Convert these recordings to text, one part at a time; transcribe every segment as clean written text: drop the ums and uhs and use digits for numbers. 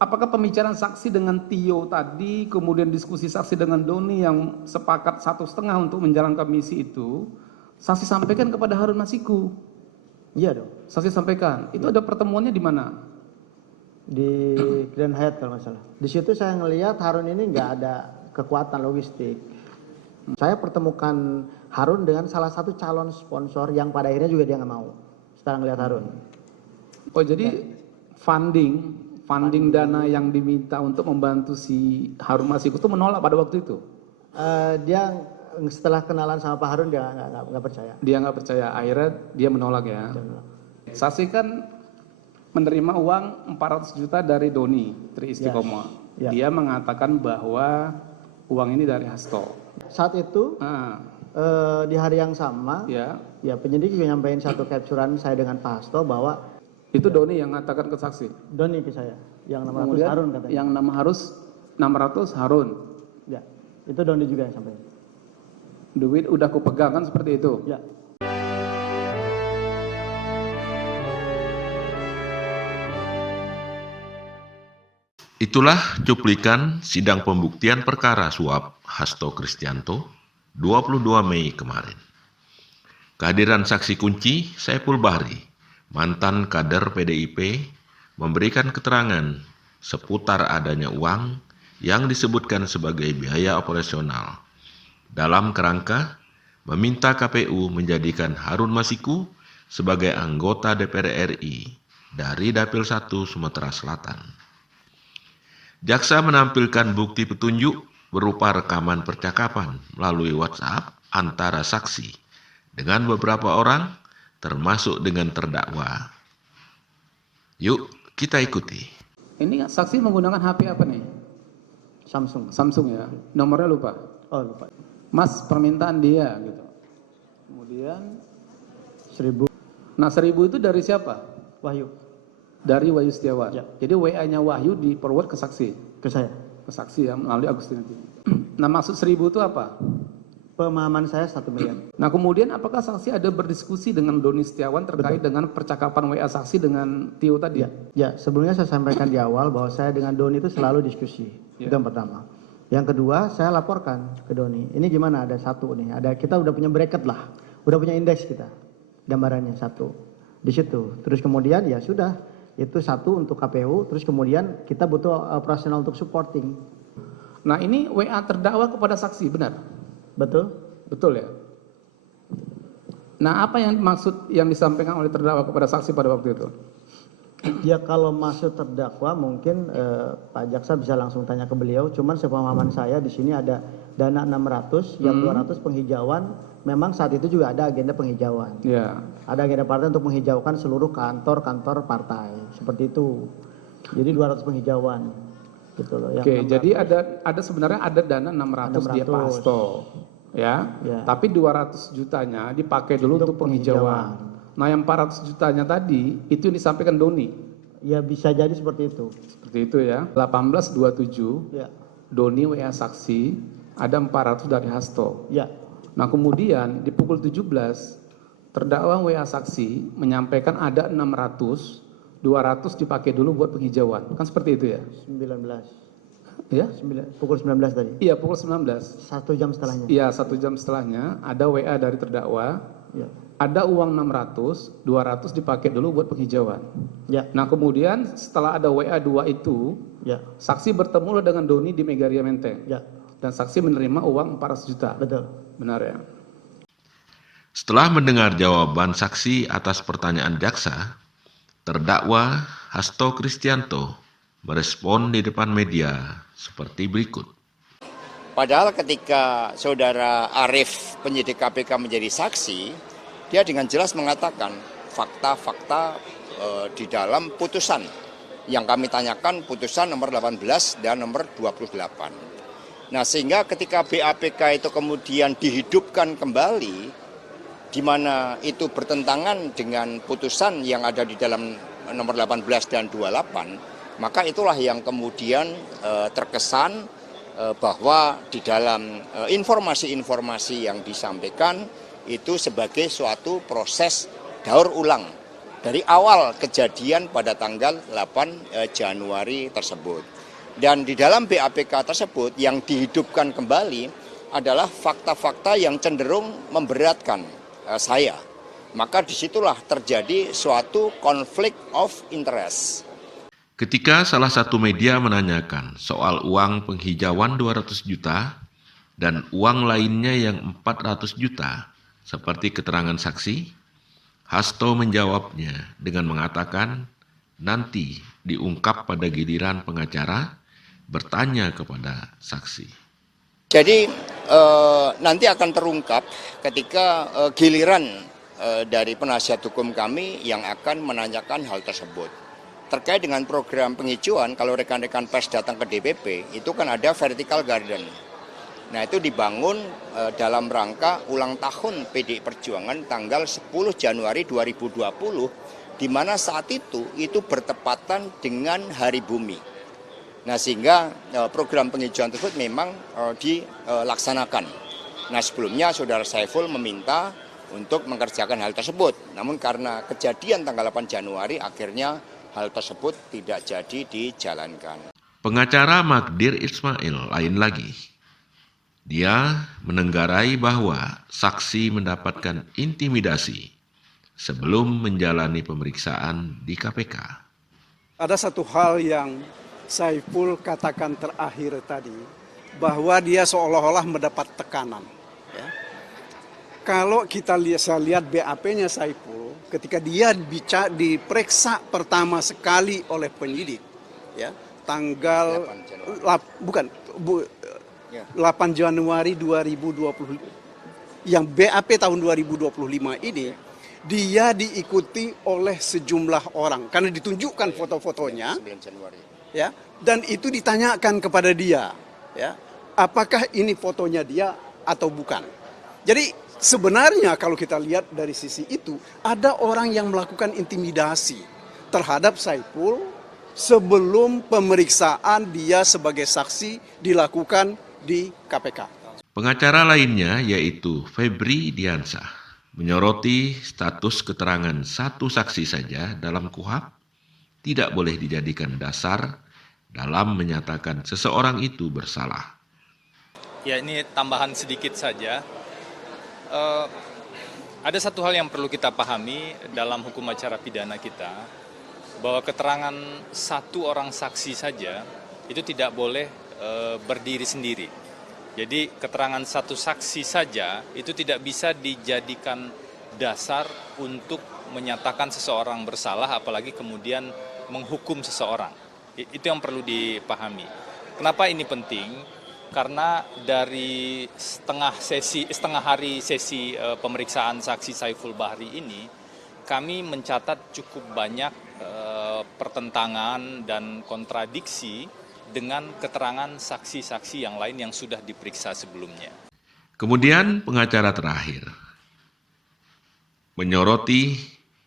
apakah pembicaraan saksi dengan Tio tadi, kemudian diskusi saksi dengan Doni yang sepakat 1,5 untuk menjalankan misi itu, saksi sampaikan kepada Harun Masiku? Iya dong. Saksi sampaikan. Itu ada pertemuannya di mana? Di Grand Hyatt kalau nggak salah. Di situ saya ngelihat Harun ini nggak ada kekuatan logistik. Saya pertemukan Harun dengan salah satu calon sponsor yang pada akhirnya juga dia nggak mau. Setelah ngelihat Harun. Oh jadi funding dana yang diminta untuk membantu si Harun Masiku itu menolak pada waktu itu? Dia setelah kenalan sama Pak Harun dia nggak percaya. Dia nggak percaya, akhirnya dia menolak ya. Saksi kan menerima uang 400 juta dari Doni Tri Istiqomah. Yes. Dia mengatakan bahwa uang ini dari Hasto. Saat itu di hari yang sama, ya penyidik juga nyampein satu capturean saya dengan Pak Hasto bahwa itu Doni yang mengatakan ke saksi. Doni ke saya, yang 600 kemudian, Harun katanya. Yang 600 Harun. Ya, itu Doni juga yang sampaikan. Duit udah kupegang kan seperti itu. Ya. Itulah cuplikan sidang pembuktian perkara suap Hasto Kristianto 22 Mei kemarin. Kehadiran saksi kunci Saiful Bahri, mantan kader PDIP, memberikan keterangan seputar adanya uang yang disebutkan sebagai biaya operasional dalam kerangka meminta KPU menjadikan Harun Masiku sebagai anggota DPR RI dari Dapil 1 Sumatera Selatan. Jaksa menampilkan bukti petunjuk berupa rekaman percakapan melalui WhatsApp antara saksi dengan beberapa orang termasuk dengan terdakwa. Yuk kita ikuti. Ini saksi menggunakan HP apa nih? Samsung ya. Nomornya lupa. Oh lupa. Mas permintaan dia gitu. Kemudian 1.000. Nah 1.000 itu dari siapa? Wahyu. Dari Wahyu Setiawan. Ya. Jadi WA-nya Wahyu di-forward ke saksi. Ke saya. Ke saksi ya melalui Agustinus. Nah maksud 1.000 itu apa? Pemahaman saya 1 miliar. Nah kemudian apakah saksi ada berdiskusi dengan Doni Setiawan terkait dengan percakapan WA saksi dengan Tio tadi? Ya, sebelumnya saya sampaikan di awal bahwa saya dengan Doni itu selalu diskusi. Itu yang pertama. Yang kedua, saya laporkan ke Doni. Ini gimana? Ada satu nih. Kita udah punya bracket lah. Udah punya indeks kita. Gambarannya satu. Di situ. Terus kemudian ya sudah. Itu satu untuk KPU. Terus kemudian kita butuh operasional untuk supporting. Nah ini WA terdakwa kepada saksi, benar? Betul? Betul ya? Nah apa yang maksud yang disampaikan oleh terdakwa kepada saksi pada waktu itu? Ya kalau maksud terdakwa mungkin Pak Jaksa bisa langsung tanya ke beliau. Cuman sepemahaman saya di sini ada dana 600, yang 200 penghijauan. Memang saat itu juga ada agenda penghijauan. Ya. Ada agenda partai untuk menghijaukan seluruh kantor-kantor partai. Seperti itu. Jadi 200 penghijauan. Gitu loh. Oke, jadi ada sebenarnya ada dana 600 di Pak Hasto. Ya. Tapi 200 jutanya dipakai dulu untuk penghijauan. Nah yang 400 jutanya tadi itu yang disampaikan Doni. Ya bisa jadi seperti itu. Seperti itu ya. 18.27 ya. Doni WA saksi ada 400 dari Hasto. Ya. Nah kemudian di pukul 17 terdakwa WA saksi menyampaikan ada 600, 200 dipakai dulu buat penghijauan. Kan seperti itu ya? 19. Ya? Pukul 19 tadi? Iya pukul 19. 1 jam setelahnya? Iya 1 jam setelahnya ada WA dari terdakwa. Ya. Ada uang 600, 200 dipakai dulu buat penghijauan. Ya. Nah kemudian setelah ada WA 2 itu, ya. Saksi bertemu dengan Doni di Megaria Menteng. Ya. Dan saksi menerima uang 400 juta. Betul. Benar ya? Setelah mendengar jawaban saksi atas pertanyaan jaksa, terdakwa Hasto Kristianto merespon di depan media seperti berikut. Padahal ketika saudara Arief penyidik KPK menjadi saksi, dia dengan jelas mengatakan fakta-fakta di dalam putusan yang kami tanyakan, putusan nomor 18 dan nomor 28. Nah sehingga ketika BAPK itu kemudian dihidupkan kembali, di mana itu bertentangan dengan putusan yang ada di dalam nomor 18 dan 28, maka itulah yang kemudian terkesan bahwa di dalam informasi-informasi yang disampaikan itu sebagai suatu proses daur ulang dari awal kejadian pada tanggal 8 Januari tersebut. Dan di dalam BAPK tersebut yang dihidupkan kembali adalah fakta-fakta yang cenderung memberatkan saya. Maka disitulah terjadi suatu konflik of interest. Ketika salah satu media menanyakan soal uang penghijauan 200 juta dan uang lainnya yang 400 juta, seperti keterangan saksi, Hasto menjawabnya dengan mengatakan nanti diungkap pada giliran pengacara bertanya kepada saksi. Jadi nanti akan terungkap ketika giliran dari penasihat hukum kami yang akan menanyakan hal tersebut. Terkait dengan program penghijauan, kalau rekan-rekan pers datang ke DPP, itu kan ada vertical garden. Nah, itu dibangun dalam rangka ulang tahun PDI Perjuangan tanggal 10 Januari 2020, di mana saat itu bertepatan dengan Hari Bumi. Nah, sehingga program penghijauan tersebut memang dilaksanakan. Nah, sebelumnya Saudara Saiful meminta untuk mengerjakan hal tersebut. Namun karena kejadian tanggal 8 Januari, akhirnya hal tersebut tidak jadi dijalankan. Pengacara Magdir Ismail lain lagi. Dia menenggarai bahwa saksi mendapatkan intimidasi sebelum menjalani pemeriksaan di KPK. Ada satu hal yang Saiful katakan terakhir tadi, bahwa dia seolah-olah mendapat tekanan. Ya. Kalau kita lihat BAP-nya Saiful, ketika dia diperiksa pertama sekali oleh penyidik, ya, tanggal 8 Januari 2020, yang BAP tahun 2025 ini, dia diikuti oleh sejumlah orang karena ditunjukkan foto-fotonya, ya, dan itu ditanyakan kepada dia, ya, apakah ini fotonya dia atau bukan. Jadi sebenarnya kalau kita lihat dari sisi itu, ada orang yang melakukan intimidasi terhadap Saiful sebelum pemeriksaan dia sebagai saksi dilakukan di KPK. Pengacara lainnya yaitu Febri Diansah menyoroti status keterangan satu saksi saja dalam KUHP tidak boleh dijadikan dasar dalam menyatakan seseorang itu bersalah. Ya, ini tambahan sedikit saja. Ada satu hal yang perlu kita pahami dalam hukum acara pidana kita, bahwa keterangan satu orang saksi saja itu tidak boleh berdiri sendiri. Jadi keterangan satu saksi saja itu tidak bisa dijadikan dasar untuk menyatakan seseorang bersalah, apalagi kemudian menghukum seseorang. Itu yang perlu dipahami. Kenapa ini penting? Karena dari setengah hari sesi pemeriksaan saksi Saiful Bahri ini, kami mencatat cukup banyak pertentangan dan kontradiksi dengan keterangan saksi-saksi yang lain yang sudah diperiksa sebelumnya. Kemudian pengacara terakhir menyoroti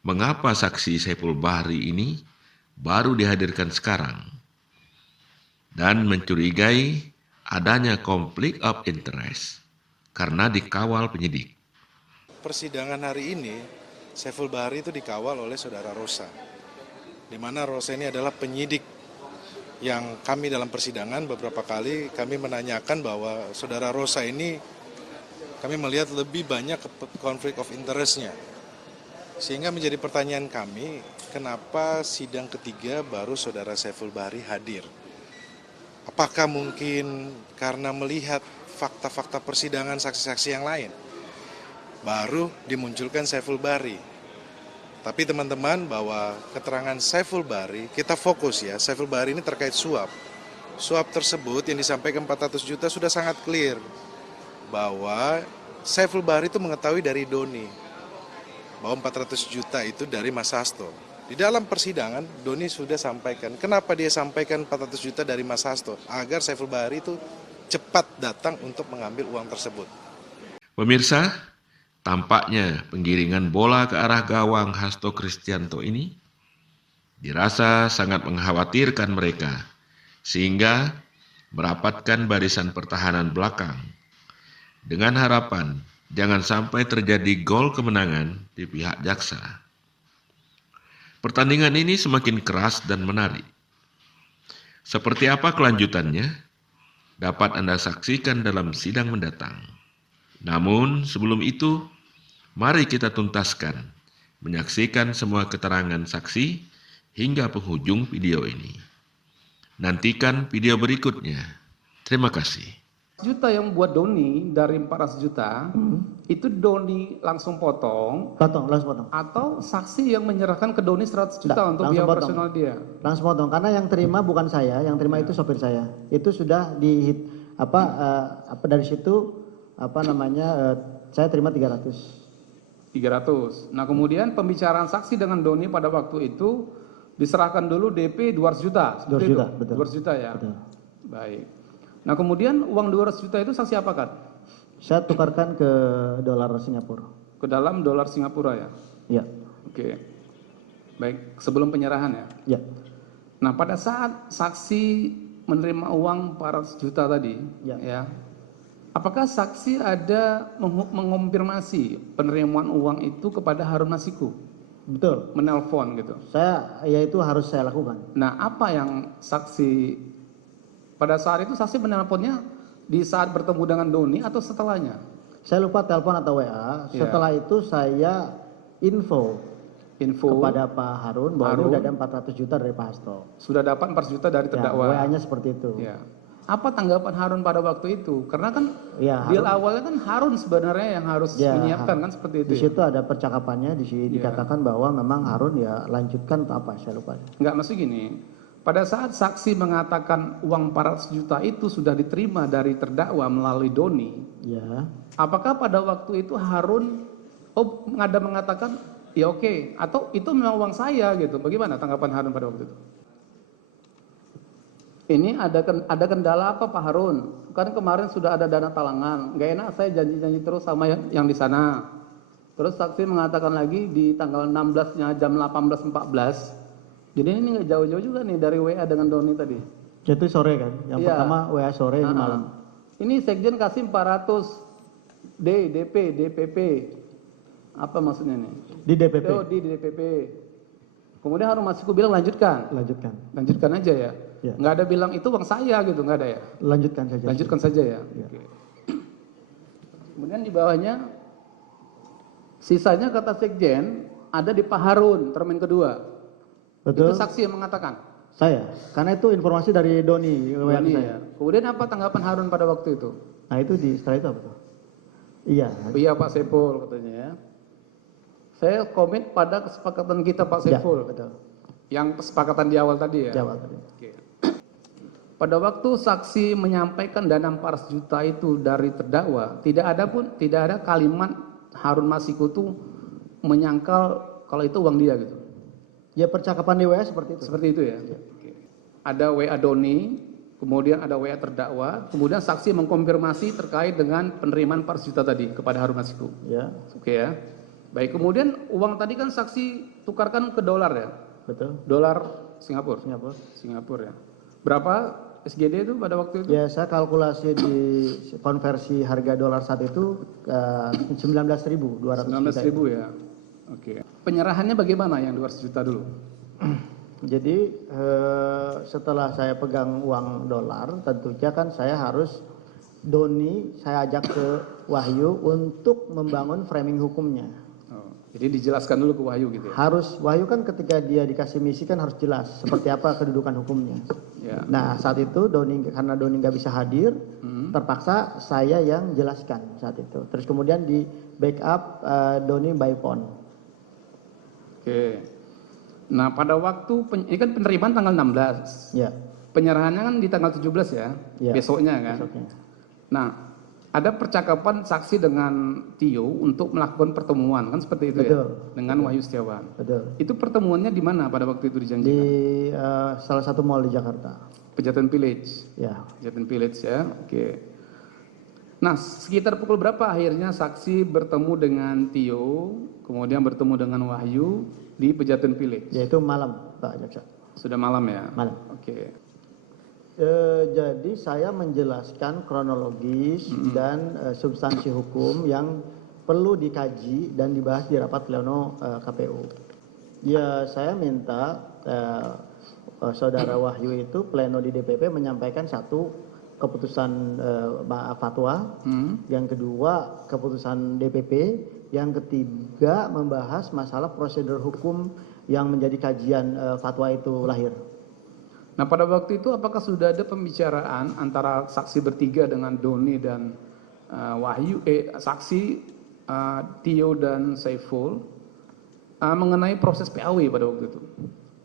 mengapa saksi Saiful Bahri ini baru dihadirkan sekarang dan mencurigai adanya konflik of interest karena dikawal penyidik. Persidangan hari ini, Saiful Bahri itu dikawal oleh Saudara Rosa, di mana Rosa ini adalah penyidik yang kami dalam persidangan beberapa kali kami menanyakan bahwa Saudara Rosa ini kami melihat lebih banyak konflik of interest-nya. Sehingga menjadi pertanyaan kami, kenapa sidang ketiga baru Saudara Saiful Bahri hadir? Apakah mungkin karena melihat fakta-fakta persidangan saksi-saksi yang lain, baru dimunculkan Saiful Bahri? Tapi teman-teman, bahwa keterangan Saiful Bahri, kita fokus ya, Saiful Bahri ini terkait suap. Suap tersebut yang disampaikan 400 juta sudah sangat clear, bahwa Saiful Bahri itu mengetahui dari Doni, bahwa 400 juta itu dari Mas Hasto. Di dalam persidangan, Doni sudah sampaikan, kenapa dia sampaikan 400 juta dari Mas Hasto? Agar Saiful Bahri itu cepat datang untuk mengambil uang tersebut. Pemirsa, tampaknya penggiringan bola ke arah gawang Hasto Kristianto ini dirasa sangat mengkhawatirkan mereka, sehingga merapatkan barisan pertahanan belakang dengan harapan jangan sampai terjadi gol kemenangan di pihak jaksa. Pertandingan ini semakin keras dan menarik. Seperti apa kelanjutannya? Dapat Anda saksikan dalam sidang mendatang. Namun sebelum itu, mari kita tuntaskan menyaksikan semua keterangan saksi hingga penghujung video ini. Nantikan video berikutnya. Terima kasih. Juta yang buat Doni dari 400 juta, itu Doni langsung potong, Langsung potong. atau saksi yang menyerahkan ke Doni 100 juta Nggak, untuk langsung biaya potong. operasional dia. Langsung potong karena yang terima bukan saya, yang terima itu sopir saya. Itu sudah dari situ saya terima 300. 300. Nah kemudian pembicaraan saksi dengan Doni pada waktu itu diserahkan dulu DP 200 juta. 200 juta, itu? betul. 200 juta ya. Betul. Baik. Nah kemudian uang 200 juta itu saksi apakan? Saya tukarkan ke dolar Singapura. Ke dalam dolar Singapura ya. Ya, Oke. Baik, sebelum penyerahan ya. ya. Nah pada saat saksi menerima uang 400 juta tadi, Ya. apakah saksi ada mengonfirmasi penerimaan uang itu kepada Harun Masiku? Betul. Menelpon gitu. Itu harus saya lakukan. Nah apa yang saksi pada saat itu saksi menelponnya di saat bertemu dengan Doni atau setelahnya? Saya lupa telepon atau WA. Ya. Setelah itu saya info kepada Pak Harun bahwa ini udah ada 400 juta dari Pak Hasto. Sudah dapat 4 juta dari terdakwa. WA-nya seperti itu. Ya. Apa tanggapan Harun pada waktu itu? Karena kan Ya, deal awalnya kan Harun sebenarnya yang harus Ya, menyiapkan kan seperti itu. Di Ya? situ ada percakapannya, dikatakan bahwa memang Harun ya lanjutkan atau apa, saya lupa. Enggak, maksud gini. Pada saat saksi mengatakan uang 400 juta itu sudah diterima dari terdakwa melalui Doni, Ya. apakah pada waktu itu Harun ada mengatakan ya oke, atau itu memang uang saya gitu? Bagaimana tanggapan Harun pada waktu itu? Ini ada kendala apa Pak Harun? Kan kemarin sudah ada dana talangan, nggak enak saya janji-janji terus sama yang di sana. Terus saksi mengatakan lagi di tanggal 16-nya jam 18.14. Jadi ini nggak jauh-jauh juga nih dari WA dengan Doni tadi. Itu sore kan? Yang Iya. pertama WA sore, ini malam. Ini sekjen kasih 400 DPP. Apa maksudnya nih? Di DPP. Oh, di DPP. Kemudian Harun Masiku bilang lanjutkan. Lanjutkan aja ya. Ya. Nggak ada bilang itu uang saya gitu, nggak ada ya. Lanjutkan saja. Lanjutkan saja ya. Ya. Oke. Kemudian di bawahnya sisanya kata sekjen ada di Pak Harun termin kedua. Itu Betul. saksi yang mengatakan. Saya, karena itu informasi dari Doni, WA Doni, saya. ya. Kemudian apa tanggapan Harun pada waktu itu? Nah itu setelah itu apa tuh? Iya. Iya Pak Saiful katanya ya. Saya komit pada kesepakatan kita Pak Saiful. Ya, betul. Yang kesepakatan di awal tadi ya. Jawab tadi. Oke. Pada waktu saksi menyampaikan dana 400 juta itu dari terdakwa, tidak ada kalimat Harun Masiku tuh menyangkal kalau itu uang dia gitu. Ya percakapan di WA seperti itu. Seperti itu ya. Oke. Ada WA Doni, kemudian ada WA terdakwa, kemudian saksi mengkonfirmasi terkait dengan penerimaan 400 juta tadi kepada Harun Masiku. Ya, Oke ya. Baik, kemudian uang tadi kan saksi tukarkan ke dolar ya. betul. Dolar Singapura. Singapura. Ya. Berapa SGD itu pada waktu itu? Ya saya kalkulasi di konversi harga dolar saat itu 19.200. 19.000 ya. Oke. Penyerahannya bagaimana yang 200 juta dulu? Jadi setelah saya pegang uang dolar, tentunya kan saya harus Doni saya ajak ke Wahyu untuk membangun framing hukumnya. Oh, jadi dijelaskan dulu ke Wahyu gitu ya? Harus Wahyu kan ketika dia dikasih misi kan harus jelas seperti apa kedudukan hukumnya. Ya. Nah saat itu karena Doni nggak bisa hadir, terpaksa saya yang jelaskan saat itu. Terus kemudian di backup Doni by phone. Oke. Nah pada waktu, ini kan penerimaan tanggal 16. Ya. Penyerahannya kan di tanggal 17 ya, Ya. besoknya kan. Besoknya. Nah, ada percakapan saksi dengan Tio untuk melakukan pertemuan kan seperti itu Betul. ya, dengan Wahyu Setiawan. Betul. Itu pertemuannya di mana pada waktu itu dijanjikan? Di salah satu mall di Jakarta. Pejaten Village. Ya. Pejaten Village ya, oke. Nah, sekitar pukul berapa akhirnya saksi bertemu dengan Tio, kemudian bertemu dengan Wahyu di Pejaten Village? Yaitu malam, Pak Jaksa. Sudah malam ya? Malam. Oke. Jadi saya menjelaskan kronologis dan substansi hukum yang perlu dikaji dan dibahas di rapat pleno KPU. Ya, saya minta Saudara Wahyu itu pleno di DPP menyampaikan satu keputusan fatwa, yang kedua keputusan DPP, yang ketiga membahas masalah prosedur hukum yang menjadi kajian fatwa itu lahir. Nah pada waktu itu apakah sudah ada pembicaraan antara saksi bertiga dengan Doni dan saksi Tio dan Saiful mengenai proses PAW pada waktu itu?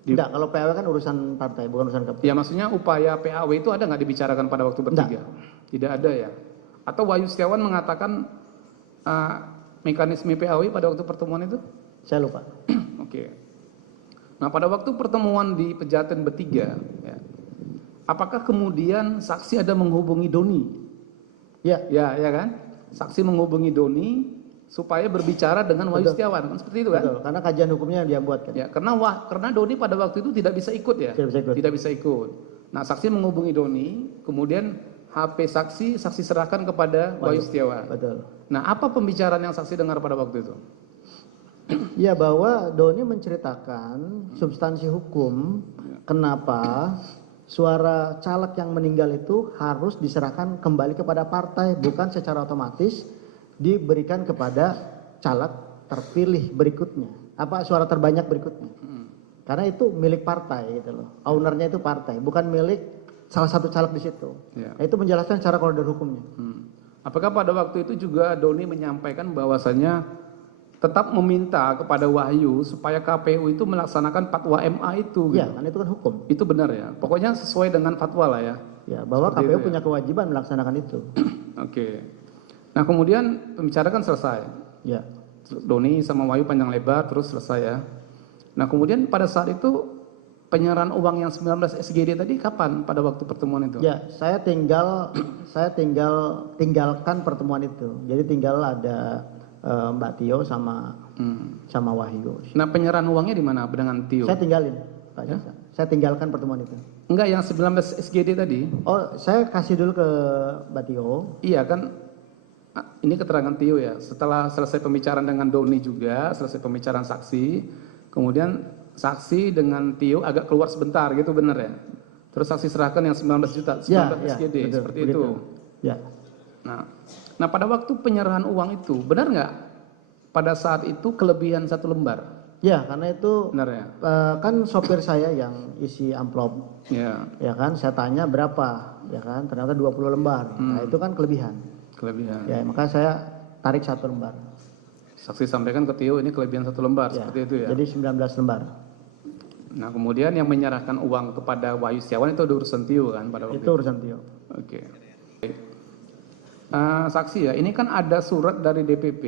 Tidak, kalau PAW kan urusan partai, bukan urusan KPU. Ya maksudnya upaya PAW itu ada nggak dibicarakan pada waktu bertiga? Tidak ada ya? Atau Wahyu Setiawan mengatakan mekanisme PAW pada waktu pertemuan itu? Saya lupa. Oke. Nah pada waktu pertemuan di Pejaten bertiga, ya, apakah kemudian saksi ada menghubungi Doni? Ya, Ya kan? Saksi menghubungi Doni supaya berbicara dengan Wahyu Setiawan, kan seperti itu kan? betul. Karena kajian hukumnya yang dia buat kan. Ya, karena Doni pada waktu itu tidak bisa ikut ya. Tidak bisa ikut. Tidak bisa ikut. Nah, saksi menghubungi Doni, kemudian HP saksi serahkan kepada Wahyu Setiawan. Betul. Nah, apa pembicaraan yang saksi dengar pada waktu itu? Ya, bahwa Doni menceritakan substansi hukum kenapa suara caleg yang meninggal itu harus diserahkan kembali kepada partai, bukan secara otomatis diberikan kepada caleg terpilih berikutnya, suara terbanyak berikutnya. Karena itu milik partai gitu loh. Ownernya itu partai, bukan milik salah satu caleg di situ. Ya. Nah, itu menjelaskan secara koridor hukumnya. Apakah pada waktu itu juga Doni menyampaikan bahwasannya tetap meminta kepada Wahyu supaya KPU itu melaksanakan fatwa MA itu? Iya, Gitu. kan itu kan hukum. Itu benar ya. Pokoknya sesuai dengan fatwa lah ya. Ya, bahwa Seperti KPU itu ya. punya kewajiban melaksanakan itu. Oke. Nah, kemudian pembicaraan kan selesai. Ya. Doni sama Wahyu panjang lebar terus selesai ya. Nah, kemudian pada saat itu penyerahan uang yang 19 SGD tadi kapan pada waktu pertemuan itu? Ya, saya tinggalkan pertemuan itu. Jadi tinggal ada Mbak Tio sama Wahyu. Nah, penyerahan uangnya di mana dengan Tio? Saya tinggalin, Pak Jasa. Saya tinggalkan pertemuan itu. Enggak, yang 19 SGD tadi? Oh, saya kasih dulu ke Mbak Tio. Iya kan, ini keterangan Tio ya. Setelah selesai pembicaraan dengan Doni juga, selesai pembicaraan saksi, kemudian saksi dengan Tio agak keluar sebentar gitu, benar ya? Terus saksi serahkan yang 19 juta, 19 SGD, betul, seperti begitu. itu. Ya. Nah pada waktu penyerahan uang itu, benar nggak pada saat itu kelebihan 1 lembar? Ya, karena itu Benar ya? kan sopir saya yang isi amplop. Ya, Ya kan, saya tanya berapa, ya kan, ternyata 20 lembar. Nah, itu kan kelebihan. kelebihan. Ya, maka saya tarik 1 lembar. Saksi sampaikan ke Tio ini kelebihan 1 lembar, Ya, seperti itu ya? jadi 19 lembar. Nah kemudian yang menyerahkan uang kepada Wahyu Setiawan itu urusan Tio kan pada waktu Itu urusan Tio. Oke. Saksi ya, ini kan ada surat dari DPP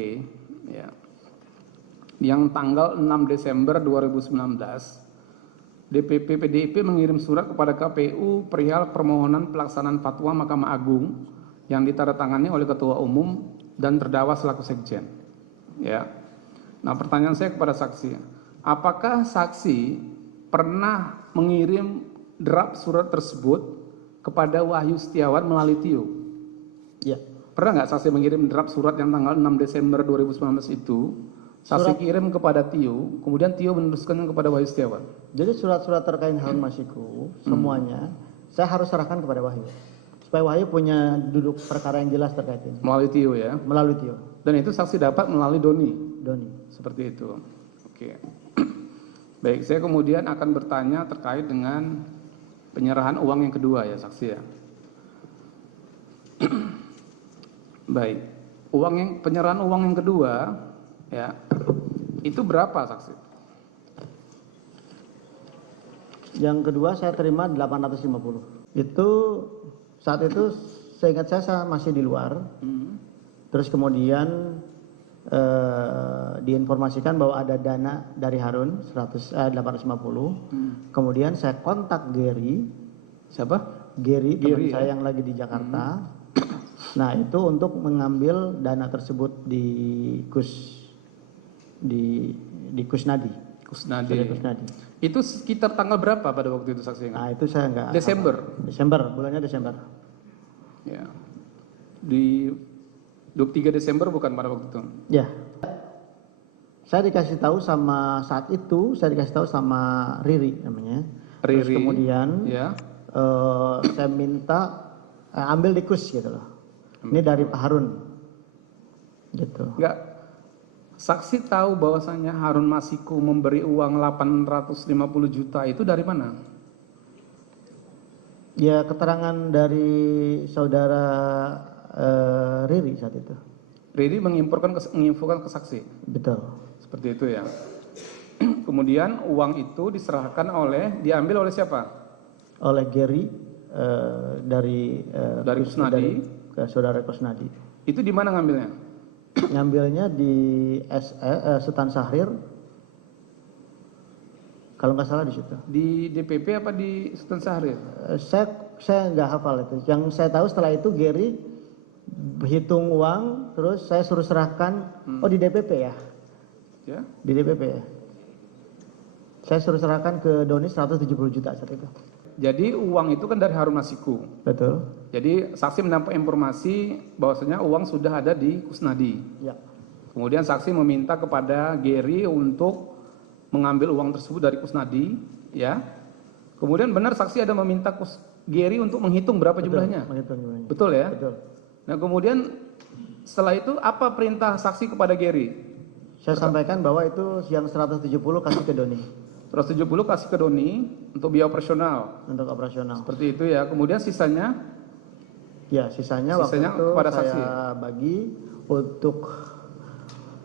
ya, yang tanggal 6 Desember 2019. DPP PDIP mengirim surat kepada KPU perihal permohonan pelaksanaan fatwa Mahkamah Agung yang ditandatangani oleh Ketua Umum dan terdakwa selaku sekjen. Ya. Nah, pertanyaan saya kepada saksi, apakah saksi pernah mengirim draft surat tersebut kepada Wahyu Setiawan melalui Tio? Ya. Pernah nggak saksi mengirim draft surat yang tanggal 6 Desember 2019 itu? Saksi kirim kepada Tio, kemudian Tio meneruskannya kepada Wahyu Setiawan. Jadi surat-surat terkait Harun Masiku semuanya saya harus serahkan kepada Wahyu. Supaya Wahyu punya duduk perkara yang jelas terkait ini. Melalui Tio ya. Melalui Tio. Dan itu saksi dapat melalui Doni. Doni. Seperti itu. Oke. Baik, saya kemudian akan bertanya terkait dengan penyerahan uang yang kedua ya saksi ya. Baik, penyerahan uang yang kedua ya, itu berapa saksi? Yang kedua saya terima 850. Itu saat itu seingat saya masih di luar. Terus kemudian diinformasikan bahwa ada dana dari Harun 850. Kemudian saya kontak Gary. Siapa? Gary, teman Gary, saya ya? yang lagi di Jakarta. Nah, itu untuk mengambil dana tersebut di Kusnadi. Kusnadi. Surya Kusnadi. Itu sekitar tanggal berapa pada waktu itu saksi? Nah, itu saya enggak. Desember. Bulannya Desember. Ya. Di 23 Desember bukan pada waktu itu. Ya. Saya dikasih tahu sama saat itu, saya dikasih tahu sama Riri namanya. Terus Riri, kemudian ya. saya minta ambil di kus gitu loh. Ini dari Pak Harun. Gitu. Enggak. Saksi tahu bahwasanya Harun Masiku memberi uang 850 juta itu dari mana? Ya keterangan dari saudara Riri saat itu. Riri menginfokan ke saksi. Betul. Seperti itu ya. Kemudian uang itu diambil oleh siapa? Oleh Gary dari Kusnadi. ke saudara Kusnadi. Itu di mana ngambilnya? Ngambilnya di Sultan Syahrir. Kalau nggak salah di situ. Di DPP apa di Sultan Syahrir? Saya nggak hafal itu. Yang saya tahu setelah itu Gary hitung uang, terus saya suruh serahkan. Oh di DPP ya? Ya. Di DPP ya. Saya suruh serahkan ke Doni 170 juta saat itu. Jadi uang itu kan dari Harun Masiku. Betul. Jadi saksi mendapat informasi bahwasanya uang sudah ada di Kusnadi. Ya. Kemudian saksi meminta kepada Gary untuk mengambil uang tersebut dari Kusnadi, ya. Kemudian benar saksi ada meminta Gary untuk menghitung berapa jumlahnya. Menghitung jumlahnya. Betul ya? Betul. Nah, kemudian setelah itu apa perintah saksi kepada Gary? Saya sampaikan bahwa itu yang 170 kasih ke Doni 170 kasih ke Doni untuk biaya operasional. untuk operasional. Seperti itu ya. Kemudian sisanya Ya, sisanya waktu itu kepada saya saksi. bagi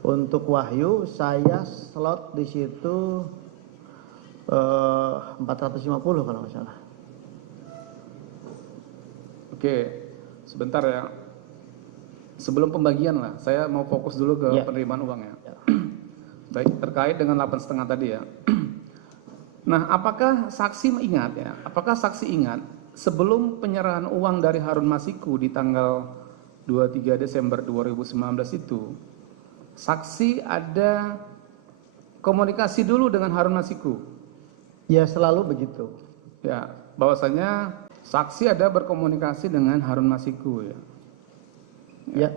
untuk Wahyu saya slot di situ 450 kalau nggak salah. Oke, sebentar ya. Sebelum pembagian lah, saya mau fokus dulu ke Ya. penerimaan uang ya. Ya. Baik, terkait dengan 8,5 tadi ya. Nah, apakah saksi ingat ya? Apakah saksi ingat sebelum penyerahan uang dari Harun Masiku di tanggal 23 Desember 2019 itu, saksi ada komunikasi dulu dengan Harun Masiku? Ya selalu begitu. Ya, bahwasanya saksi ada berkomunikasi dengan Harun Masiku ya. Ya.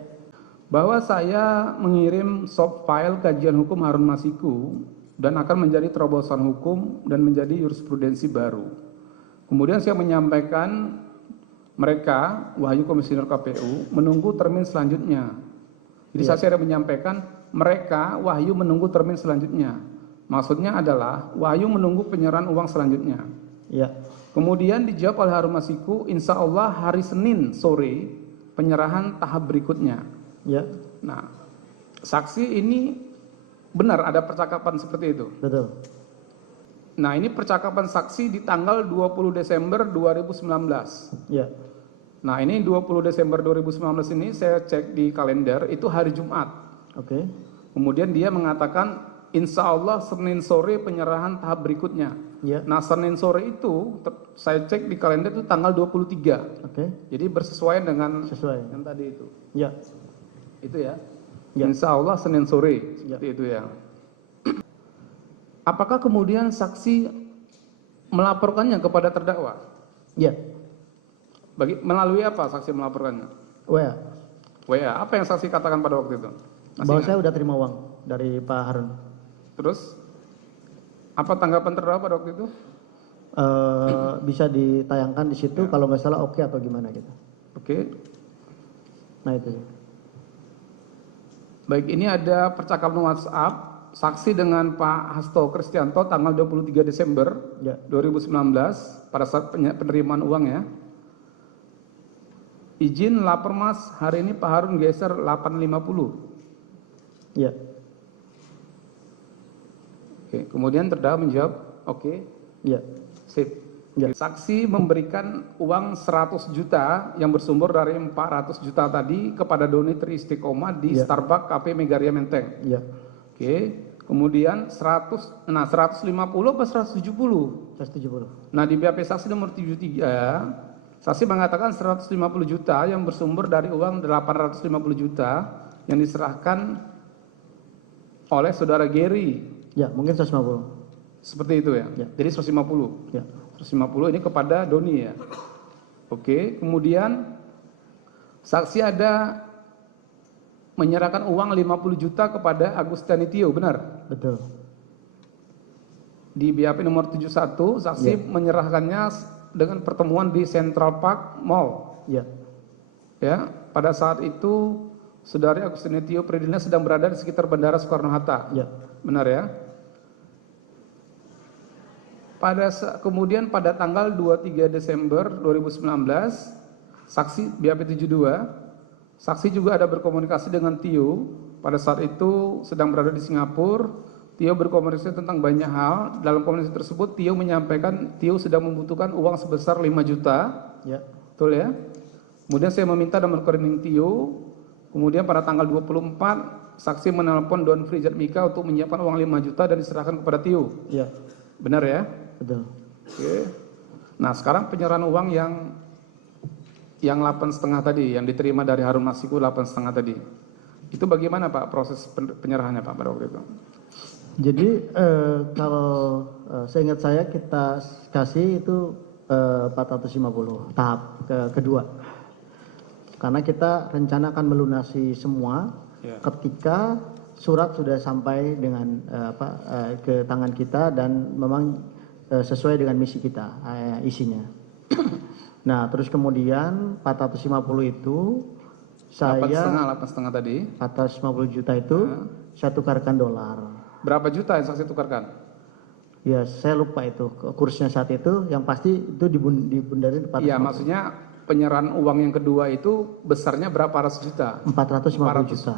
Bahwa saya mengirim soft file kajian hukum Harun Masiku dan akan menjadi terobosan hukum dan menjadi jurisprudensi baru. Kemudian saya menyampaikan mereka, Wahyu Komisioner KPU, menunggu termin selanjutnya. Jadi saya ada menyampaikan mereka, Wahyu menunggu termin selanjutnya. Maksudnya adalah Wahyu menunggu penyerahan uang selanjutnya. Ya. Kemudian dijawab oleh Harun Masiku, insya Allah hari Senin sore penyerahan tahap berikutnya. Ya. Nah, saksi ini benar ada percakapan seperti itu. Betul. Nah, ini percakapan saksi di tanggal 20 Desember 2019. Ya. Nah, ini 20 Desember 2019 ini saya cek di kalender, itu hari Jumat. Oke. Kemudian dia mengatakan, insya Allah Senin sore penyerahan tahap berikutnya. Ya. Nah, Senin sore itu, saya cek di kalender itu tanggal 23. Oke. Jadi bersesuaian dengan Sesuai. yang tadi itu. Ya. Itu ya. Ya. Insya Allah Senin sore, seperti itu ya. Apakah kemudian saksi melaporkannya kepada terdakwa? Ya. Melalui apa saksi melaporkannya? WA. WA. Apa yang saksi katakan pada waktu itu? Masih Bahwa ingat? saya udah terima uang dari Pak Harun. Terus apa tanggapan terdakwa pada waktu itu? Bisa ditayangkan di situ kalau nggak salah oke atau gimana gitu. Oke. Nah itu. Baik, ini ada percakapan WhatsApp saksi dengan Pak Hasto Kristianto tanggal 23 Desember Ya. 2019 pada saat penerimaan uang ya. Izin lapor Mas, hari ini Pak Harun geser 850. Ya. Oke, kemudian terdakwa menjawab, oke, Ya. sip. Ya. Saksi memberikan uang 100 juta yang bersumber dari 400 juta tadi kepada Doni Tri Istiqomah di Ya. Starbucks Cafe Megaria Menteng. Ya. Oke, kemudian 150 apa 170? 170. Nah, di BAP saksi nomor 73, saksi mengatakan 150 juta yang bersumber dari uang 850 juta yang diserahkan oleh saudara Gary. Ya, mungkin 150. Seperti itu ya. Ya. Jadi 150. Ya. 150 ini kepada Doni ya. Oke, kemudian saksi ada menyerahkan uang 50 juta kepada Agustiani Tio, benar? Betul. Di BAP nomor 71, saksi menyerahkannya dengan pertemuan di Central Park Mall. Ya. Ya, pada saat itu Saudari Agustiani Tio Pridilna sedang berada di sekitar Bandara Soekarno-Hatta. Ya. Benar ya? Kemudian pada tanggal 23 Desember 2019, saksi BAP 72, saksi juga ada berkomunikasi dengan Tio. Pada saat itu sedang berada di Singapura. Tio berkomunikasi tentang banyak hal. Dalam komunikasi tersebut, Tio menyampaikan Tio sedang membutuhkan uang sebesar 5 juta. Ya. Betul ya? Kemudian saya meminta nomor rekening Tio. Kemudian pada tanggal 24, saksi menelpon Don Frijat Mika untuk menyiapkan uang 5 juta dan diserahkan kepada Tio. Ya. Benar ya? Betul. Oke. Nah, sekarang penyerahan uang yang 8,5 tadi, yang diterima dari Harun Masiku 8,5 tadi. Itu bagaimana Pak proses penyerahannya Pak pada waktu itu? Jadi kalau seingat saya kita kasih itu 450 tahap kedua. Karena kita rencana akan melunasi semua ketika surat sudah sampai dengan ke tangan kita dan memang sesuai dengan misi kita isinya. Nah, terus kemudian 450 itu saya 8,5 tadi. 450 juta itu saya tukarkan dolar. Berapa juta yang saksi tukarkan? Ya, saya lupa itu kursnya saat itu. Yang pasti itu dibundarin 450. Iya, maksudnya penyerahan uang yang kedua itu besarnya berapa ratus juta? 450 juta.